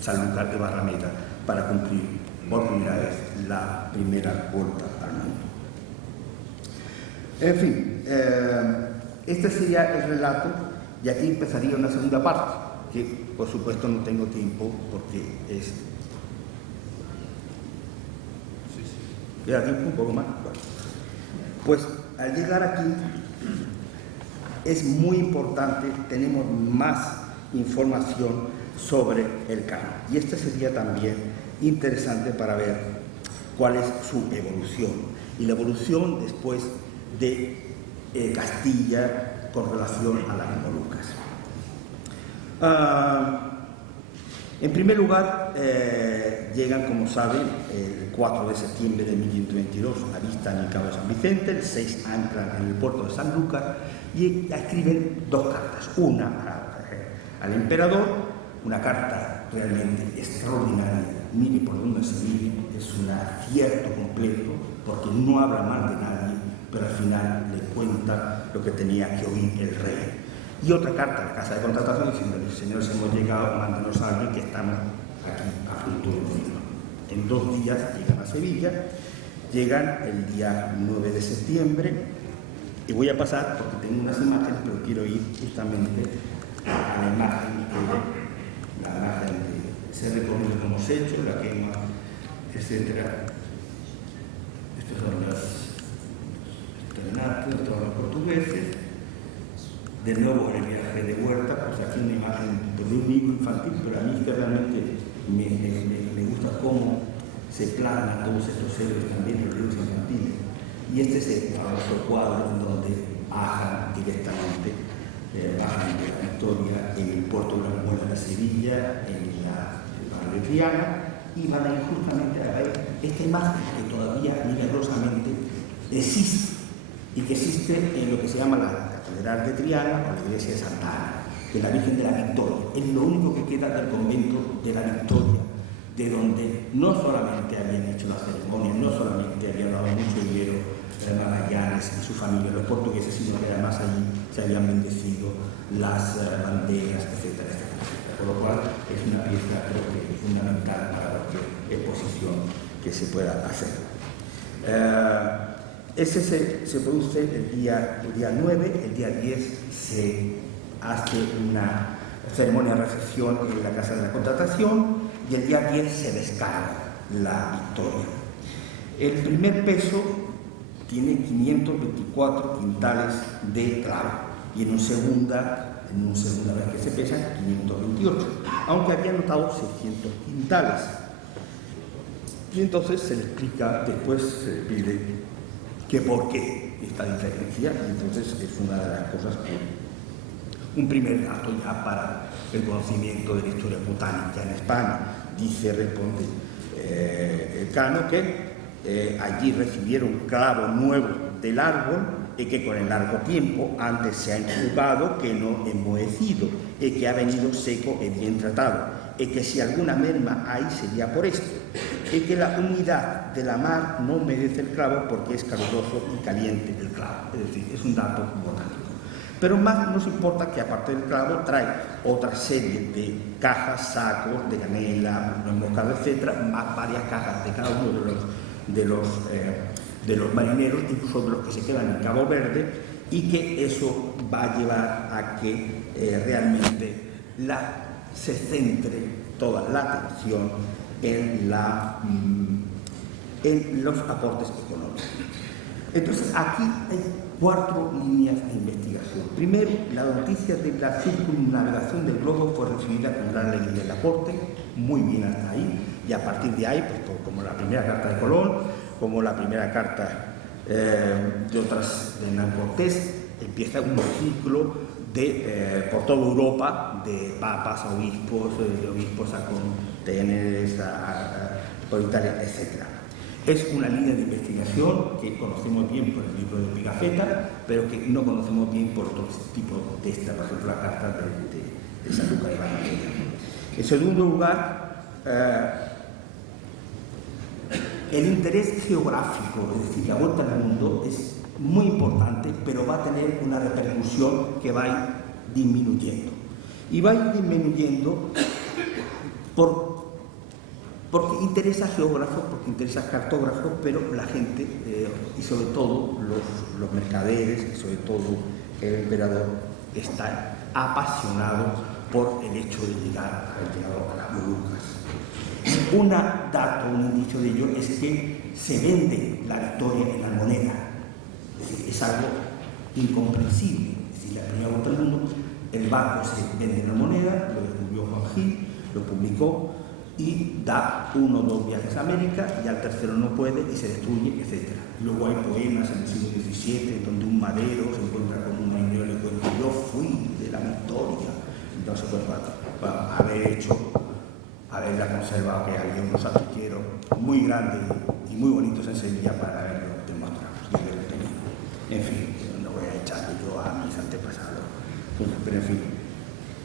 Sanlúcar de Barrameda para cumplir por primera vez la primera vuelta al mundo. En fin, este sería el relato, y aquí empezaría una segunda parte, que por supuesto no tengo tiempo porque es... ¿Queda tiempo? Un poco más. Bueno, pues al llegar aquí es muy importante, tenemos más información sobre el Cano, y este sería también interesante para ver cuál es su evolución, y la evolución después de Castilla con relación a las Molucas. En primer lugar, llegan, como saben, el 4 de septiembre de 1522, avistan el Cabo de San Vicente, el 6 anclan en el puerto de Sanlúcar y escriben 2 cartas, una al emperador, una carta realmente extraordinaria, mire por dónde se mire, es un acierto completo, porque no habla mal de nadie, pero al final le cuenta lo que tenía que oír el rey. Y otra carta a la Casa de Contratación diciendo: señores, hemos llegado, mándenos a alguien que estamos aquí a punto de morir. En 2 días llegan a Sevilla, llegan el día 9 de septiembre, y voy a pasar, porque tengo unas imágenes, pero quiero ir justamente a la imagen la imagen de ese recorrido que hemos hecho, la quema, etcétera. Estos son los ternatos de todos los portugueses. De nuevo el viaje de Huerta, pues aquí una imagen de un libro infantil, pero a mí es que realmente me gusta cómo se plasman todos estos héroes también en los libros infantiles. Y este es el famoso cuadro en donde bajan directamente, bajan de la Victoria en el puerto de la Muela de Sevilla, en el barrio de Triana, y van a ir justamente a ver esta imagen que todavía milagrosamente existe, y que existe en lo que se llama la Catedral de Triana o la iglesia de Santa Ana, que es la Virgen de la Victoria. Es lo único que queda del convento de la Victoria, de donde no solamente habían hecho la ceremonia, no solamente habían dado mucho dinero Magallanes y su familia, los portugueses, sino que además allí se habían bendecido las banderas, etcétera, etcétera. Por lo cual es una pieza, creo que es fundamental para cualquier exposición que se pueda hacer. Ese se produce el día 9, el día 10 se hace una ceremonia de recepción en la Casa de la Contratación y el día 10 se descarga la Victoria. El primer peso tiene 524 quintales de clavo y en una segunda vez que se pesa 528, aunque había notado 600 quintales. Y entonces se le explica, después se le pide que por qué esta diferencia, y entonces es una de las cosas que un primer dato ya para el conocimiento de la historia botánica en España. Responde el Cano que allí recibieron clavo nuevo del árbol y que con el largo tiempo antes se ha enjugado que no enmohecido y que ha venido seco y bien tratado y que si alguna merma hay sería por esto y que la humedad de la mar no merece el clavo porque es caluroso y caliente el clavo. Es decir, es un dato botánico. Pero más nos importa que aparte del clavo trae otra serie de cajas, sacos de canela, moscado, etcétera, más varias cajas de cada uno de los marineros, incluso de los que se quedan en Cabo Verde, y que eso va a llevar a que realmente se centre toda la atención en los aportes económicos. Entonces, aquí hay 4 líneas de investigación. Primero, la noticia de la circunnavegación del globo fue recibida con gran alegría en la corte, muy bien hasta ahí, y a partir de ahí, pues, como la primera carta de Colón, como la primera carta de otras de Hernán Cortés, empieza un ciclo por toda Europa, de papas a obispos, de obispos a conténeres, por Italia, etc. Es una línea de investigación que conocemos bien por el libro de Pigafetta, pero que no conocemos bien por otro tipo de esta, por ejemplo, la carta de Sanlúcar y Barranquilla. En segundo lugar, el interés geográfico, es decir, la vuelta al mundo, es muy importante, pero va a tener una repercusión que va a ir disminuyendo. Y va a ir disminuyendo porque interesa geógrafos, porque interesa cartógrafos, pero la gente, y sobre todo los mercaderes, y sobre todo el emperador, están apasionados por el hecho de llegar a las Molucas. Un indicio de ello es que se vende la Victoria en la moneda. Es decir, es algo incomprensible. Es decir, la primera vuelta al mundo, el barco se vende en la moneda, lo descubrió Juan Gil, lo publicó, y da 1 o 2 viajes a América y al tercero no puede y se destruye, etc. Luego hay poemas en el siglo XVII donde un madero se encuentra con un marinero y le cuenta: yo fui de la Victoria. Entonces, pues, haberla conservado, que había unos astilleros muy grandes y muy bonitos en Sevilla para haberlo demostrado y haberlo tenido. En fin, no voy a echarle yo a mis antepasados, pero en fin.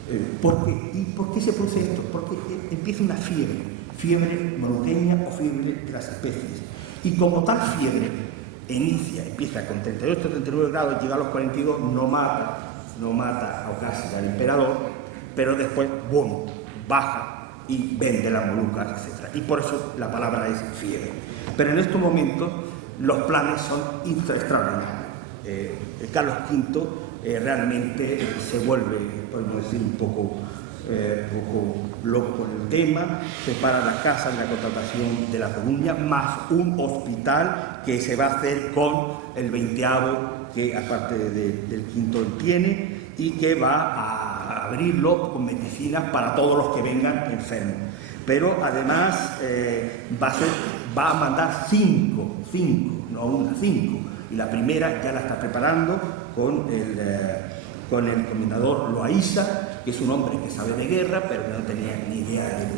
¿Y por qué se produce esto? Porque empieza una fiebre moluqueña o fiebre de las especies. Y como tal fiebre empieza con 38, 39 grados, llega a los 42, no mata o casi al emperador, pero después, boom, baja y vende las Molucas, etc. Y por eso la palabra es fiebre. Pero en estos momentos los planes son extraordinarios. Carlos V realmente se vuelve, podemos decir, un poco poco loco con el tema, prepara la casa de la contratación de La Coruña, más un hospital que se va a hacer con el 20º, que aparte del quinto él tiene, y que va a abrirlo con medicinas para todos los que vengan enfermos. Pero además va a mandar cinco, no una, 5. Y la primera ya la está preparando con el comendador Loaiza, que es un hombre que sabe de guerra, pero que no tenía ni idea del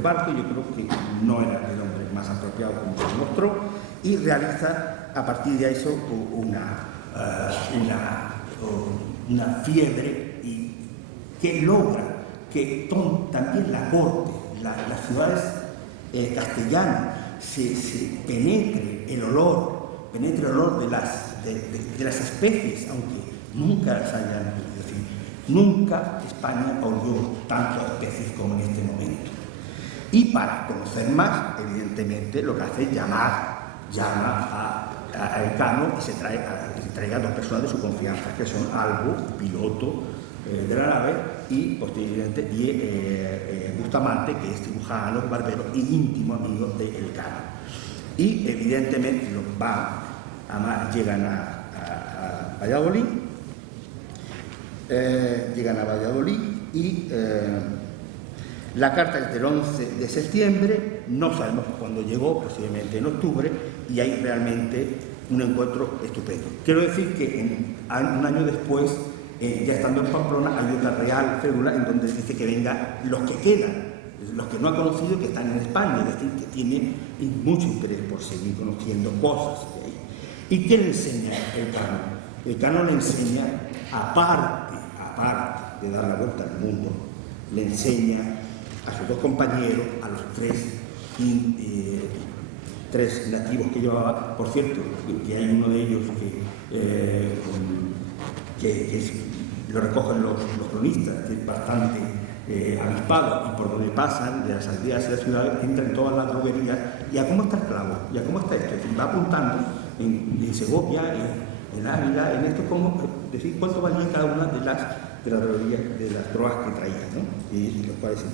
barco. Yo creo que no era el hombre más apropiado, como se mostró, y realiza a partir de eso una fiebre y que logra que también la corte, las ciudades castellanas, se penetre el olor de las especies, aunque nunca las hayan, es decir, nunca España olió tantas especies como en este momento. Y para conocer más, evidentemente, lo que hace es llama a Elcano y se traiga a 2 personas de su confianza, que son Albo, piloto de la nave, y posteriormente Bustamante, que es cirujano, barbero y íntimo amigo de Elcano. Y evidentemente llegan a Valladolid, y la carta es del 11 de septiembre, no sabemos cuándo llegó, posiblemente en octubre, y hay realmente un encuentro estupendo. Quiero decir que un año después, ya estando en Pamplona, hay otra real cédula en donde dice que vengan los que quedan, los que no ha conocido, que están en España, es decir, que tiene mucho interés por seguir conociendo cosas de ahí. ¿Y qué le enseña Elcano? Elcano le enseña, aparte de dar la vuelta al mundo, le enseña a sus 2 compañeros, a los 3 nativos que llevaba. Por cierto, que hay uno de ellos que lo recogen los cronistas, que es bastante avispado, y por donde pasan, de las aldeas y las ciudades, entran en todas las droguerías, y a cómo está el clavo, y a cómo está esto, es decir, va apuntando en Segovia, en Ávila, en esto, decir cuánto valía cada una de las droguerías, de las drogas que traía, ¿no? Y los cuales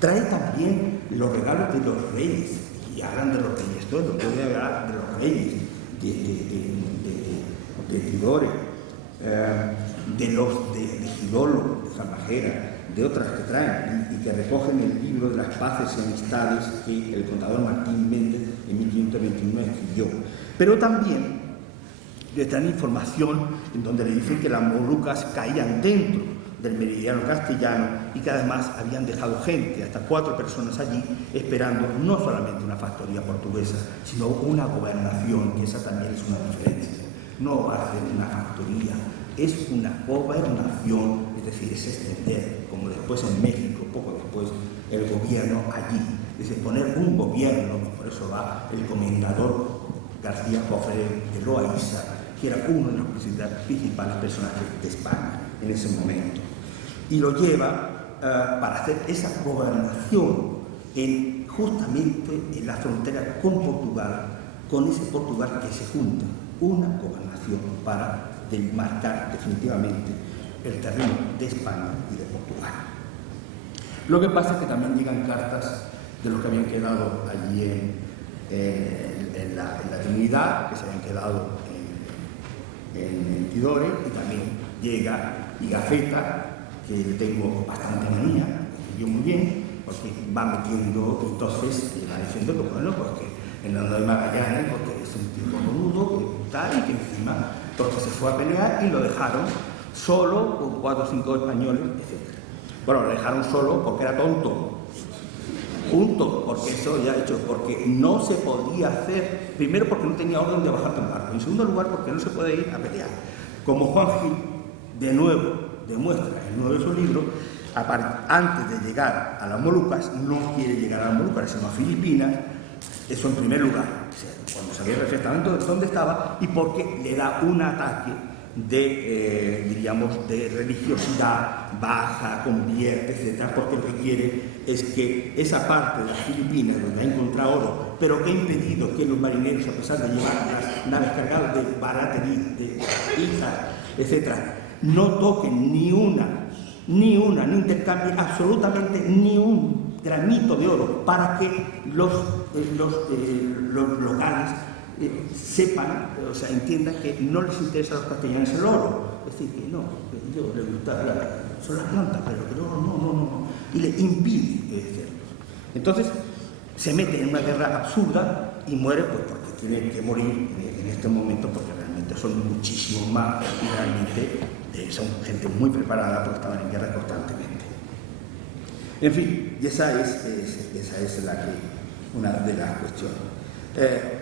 trae también los regalos de los reyes, y hablan de los reyes, todo lo puede hablar de los reyes, de Tidore, de Gidolo, de Zamajera, de otras que traen y que recogen el libro de las paces y amistades que el contador Martín Méndez en 1529 escribió. Pero también le traen información en donde le dicen que las Molucas caían dentro del meridiano castellano y que además habían dejado gente, hasta 4 personas allí, esperando no solamente una factoría portuguesa, sino una gobernación, que esa también es una diferencia. No hacer una factoría, es una gobernación, es decir, es extender, como después en México, poco después, el gobierno allí. Es decir, poner un gobierno, y por eso va el comendador García Jofre de Loaiza, que era uno de los principales personajes de España en ese momento. Y lo lleva para hacer esa gobernación justamente en la frontera con Portugal, con ese Portugal que se junta, una gobernación para demarcar definitivamente el terreno de España y de Portugal. Lo que pasa es que también llegan cartas de los que habían quedado allí en la Trinidad, que se habían quedado en Tidore, y también llega Pigafetta, que le tengo bastante manía, que yo muy bien, porque va metiendo, entonces le va diciendo que bueno, porque en la de Magallanes, porque es un tipo menudo, que tal, y que encima entonces se fue a pelear y lo dejaron solo con 4 o 5 españoles, etc. Bueno, lo dejaron solo porque era tonto, porque eso ya he dicho, porque no se podía hacer, primero porque no tenía orden de bajar del barco, y en segundo lugar porque no se puede ir a pelear. Como Juan Gil, de nuevo, demuestra en uno de sus libros, antes de llegar a las Molucas, no quiere llegar a las Molucas, sino a Filipinas, eso en primer lugar, cuando sabía perfectamente dónde estaba, y porque le da un ataque de religiosidad baja, convierte, etc., porque lo que quiere es que esa parte de las Filipinas donde ha encontrado oro, pero que ha impedido que los marineros, a pesar de llevar las naves cargadas de baratería, de hijas, etc., no toquen ni una ni un intercambio, absolutamente ni un granito de oro para que los locales sepan, o sea, entiendan que no les interesa a los castellanos el oro. Es decir, que no, que yo le gusta, son las plantas, pero que no. Y le impide hacerlo. Entonces, se mete en una guerra absurda y muere pues porque tiene que morir en este momento, porque realmente son muchísimos más y realmente son gente muy preparada porque estaban en guerra constantemente. En fin, y esa es una de las cuestiones.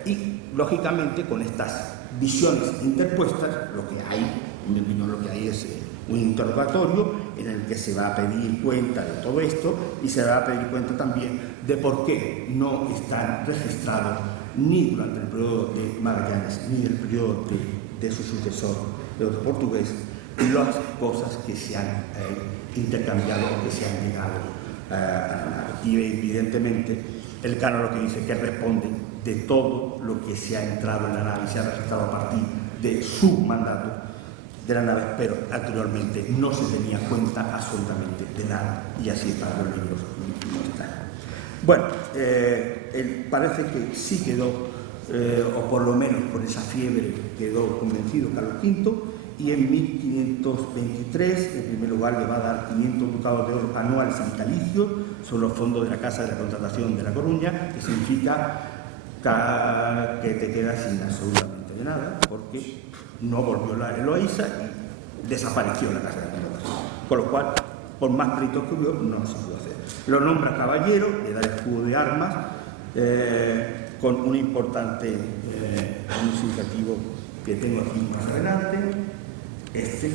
Y lógicamente con estas visiones interpuestas lo que hay, en mi opinión, lo que hay es un interrogatorio en el que se va a pedir cuenta de todo esto y se va a pedir cuenta también de por qué no están registrados ni durante el periodo de Magallanes ni el periodo de su sucesor, de los portugueses, las cosas que se han intercambiado o que se han llegado a la nave. Y evidentemente el canon lo que dice que responde de todo lo que se ha entrado en la nave y se ha registrado a partir de su mandato de la nave, pero anteriormente no se tenía cuenta absolutamente de nada, y así están los libros, no están. Bueno, parece que sí quedó, o por lo menos por esa fiebre quedó convencido Carlos V, y en 1523, en primer lugar, le va a dar 500 ducados de oro anuales vitalicios sobre los fondos de la Casa de la Contratación de La Coruña, que significa que te quedas sin absolutamente de nada, porque no volvió la Eloísa y desapareció la Casa de la Contratación. Con lo cual, por más pleitos que hubo, no se pudo hacer. Lo nombra caballero, le da el escudo de armas, con un importante significativo que tengo aquí más adelante, que es el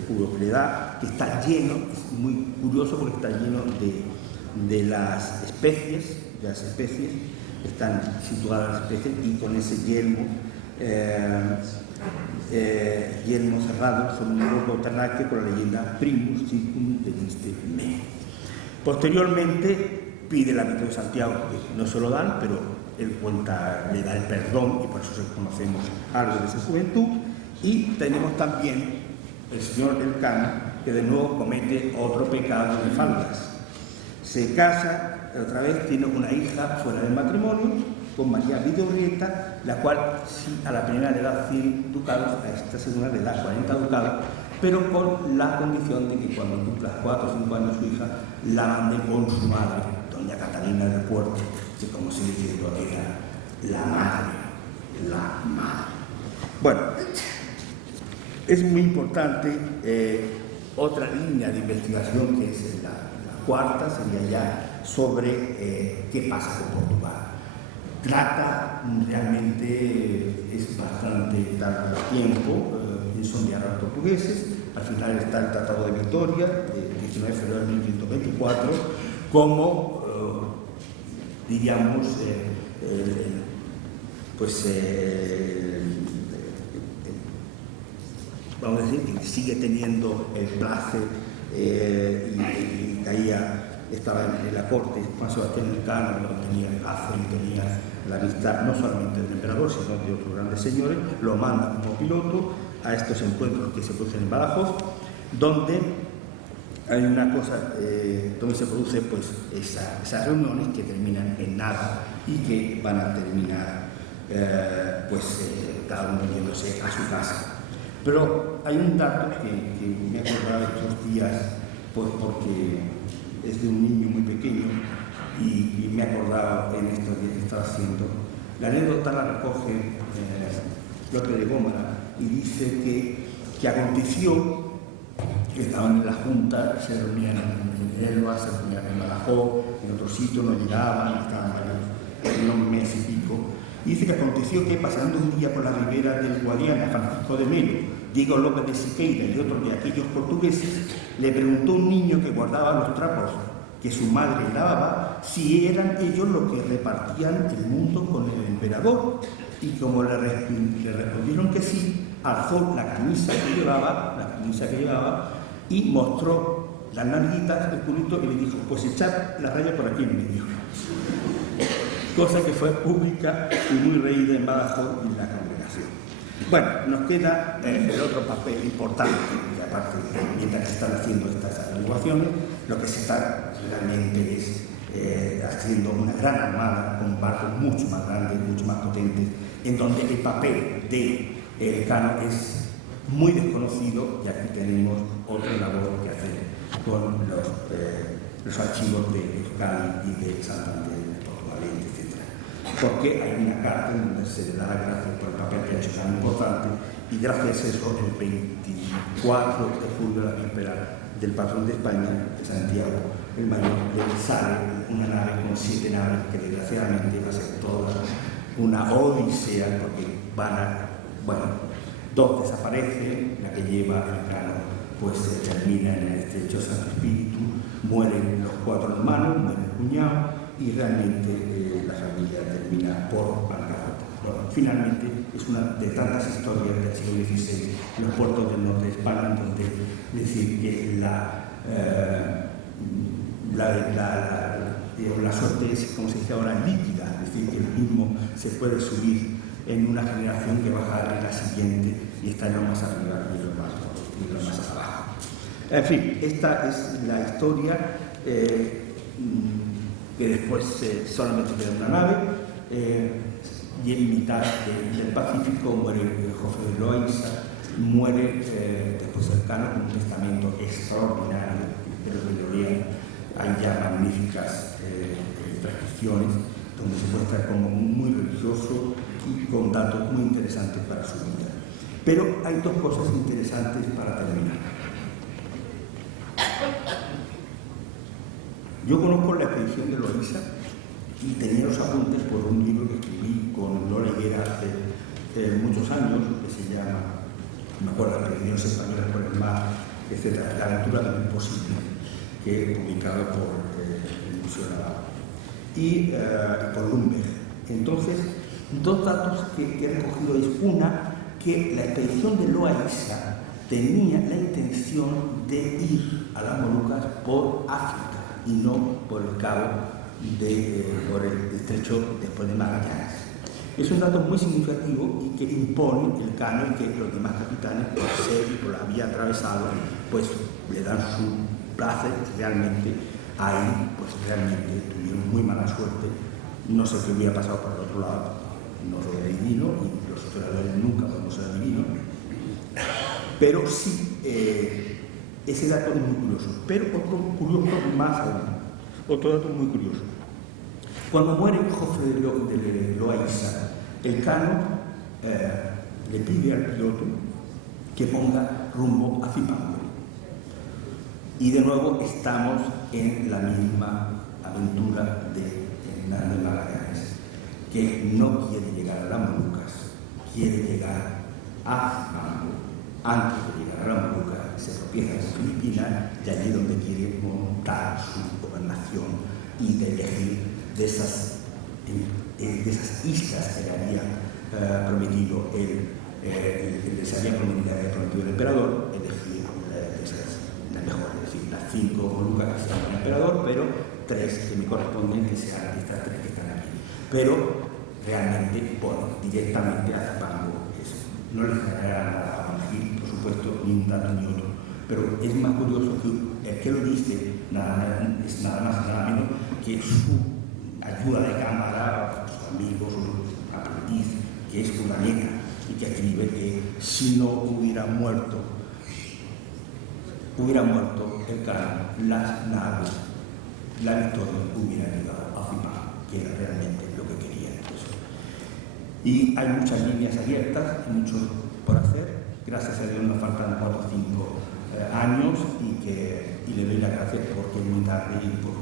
escudo que le da, que está lleno, es muy curioso porque está lleno de las especies, están situadas las especies, y con ese yelmo cerrado sobre un grupo terráqueo con la leyenda Primus Circum Deliste Me. Posteriormente pide el hábito de Santiago, que no se lo dan, pero él le da el perdón, y por eso conocemos algo de esa juventud. Y tenemos también el señor Elcano, que de nuevo comete otro pecado de faldas. Se casa, otra vez tiene una hija fuera del matrimonio, con María Vidorrieta, la cual sí, a la primera le da 100 ducados, a esta segunda le da 40 ducados, pero con la condición de que cuando cumpla 4 o 5 años su hija, la mande con su madre, doña Catalina del Puerto, que como se dice todavía, la madre. Bueno, es muy importante otra línea de investigación, que es la cuarta, sería ya sobre qué pasa con Portugal. Trata realmente, es bastante tarde el tiempo en sondear a los portugueses. Al final está el Tratado de Victoria, de 19 de febrero de 1524, como, diríamos, vamos a decir que sigue teniendo el place y estaba en la corte Juan Sebastián Elcano, donde tenía el cazo y tenía la vista no solamente del emperador, sino de otros grandes señores. Lo manda como piloto a estos encuentros que se producen en Badajoz, donde hay una cosa, donde se produce pues esas reuniones que terminan en nada y que van a terminar cada uno yéndose a su casa. Pero hay un dato que me he acordado estos días, pues porque es de un niño muy pequeño y me he acordado en estos días que estaba haciendo. La anécdota la recoge Lope de Gómara y dice que aconteció que estaban en la Junta, se reunían en Elba, se reunían en Badajoz, en otro sitio, no llegaban, estaban varios, un mes y pico. Y dice que aconteció que, pasando un día por la ribera del Guadiana, Francisco de Melo, Diego López de Siqueira y otros de aquellos portugueses, le preguntó a un niño que guardaba los trapos que su madre lavaba si eran ellos los que repartían el mundo con el emperador. Y como le respondieron que sí, alzó la camisa que llevaba y mostró las nalguitas del culito y le dijo: pues echad la raya por aquí en medio. Cosa que fue pública y muy reída en Badajoz y en la congregación. Bueno, nos queda el otro papel importante, que aparte, mientras que están haciendo estas averiguaciones, lo que se está realmente es haciendo una gran armada con barcos mucho más grandes, mucho más potentes, en donde el papel de Elcano es muy desconocido, y aquí tenemos otra labor que hacer con los archivos de Euskadi y de Santander, de Portugalete, etc. Porque hay una carta en donde se le da las gracias por el papel que ha hecho tan importante, y gracias a eso, el 24 de julio, la víspera del patrón de España, de Santiago, el Mayor, sale una nave con 7 naves que desgraciadamente va a ser toda una odisea, porque dos desaparecen, la que lleva Elcano pues termina en el estrecho Santo Espíritu, mueren los 4 hermanos, muere el cuñado, y realmente la familia termina por bancarrota. Bueno, finalmente es una de tantas historias del siglo XVI en los puertos del norte de España, donde decir que la suerte es, como se dice ahora, líquida, es decir, que el mismo se puede subir en una generación que bajar en la siguiente y estar en lo más arriba y en lo más abajo. En fin, esta es la historia, que después solamente queda una nave, y en mitad del Pacífico muere José de Loaiza, muere después Elcano con un testamento extraordinario, pero que lo lean. Hay ya magníficas transcripciones donde se muestra como muy religioso y con datos muy interesantes para su vida. Pero hay dos cosas interesantes para terminar. Yo conozco la expedición de Loaiza y tenía los apuntes por un libro que escribí con Lola Higuera hace muchos años, que se llama, no me acuerdo, Peregrinos Españoles por el Mar, etc., La aventura de lo imposible, que he publicado por el Museo Naval y por Lumberg. Entonces, dos datos que he recogido es una, que la expedición de Loaiza tenía la intención de ir a las Molucas por África y no por el cabo por el estrecho después de Magallanes. Es un dato muy significativo y que impone Elcano, y que los demás capitanes, por ser y por haber atravesado, pues le dan su placer. Realmente ahí, pues realmente tuvieron muy mala suerte. No sé qué hubiera pasado por el otro lado, no soy adivino y los historiadores nunca podemos ser adivinos, pero sí, ese dato es muy curioso. Pero otro curioso más aún, otro dato muy curioso. Cuando muere José de Loaiza, Elcano le pide al piloto que ponga rumbo a Zipango. Y de nuevo estamos en la misma aventura de Hernando Magallanes, que no quiere llegar a las Molucas, quiere llegar a Zipango. Antes de llegar a las Molucas se tropieza en Filipinas, y allí donde quiere montar su gobernación y de elegir de esas islas que le había prometido les había prometido el emperador, elegir las mejores, es decir, las 5 Molucas que sean el emperador, pero 3 que me corresponden que sean estas 3 que están aquí. Pero realmente, bueno, directamente a Zipango no les traerá nada a Gil, por supuesto, ni un dato ni otro. Pero es más curioso que el que lo dice es nada más y nada menos que su ayuda de cámara, sus amigos, su aprendiz, que es Urdaneta, y que escribe que si no hubiera muerto Elcano, las naves, la victoria hubiera llegado a Zipango, que era realmente lo que quería eso. Y hay muchas líneas abiertas, mucho por hacer. Gracias a Dios nos faltan 4 o 5 años y le doy las gracias porque es muy tarde y por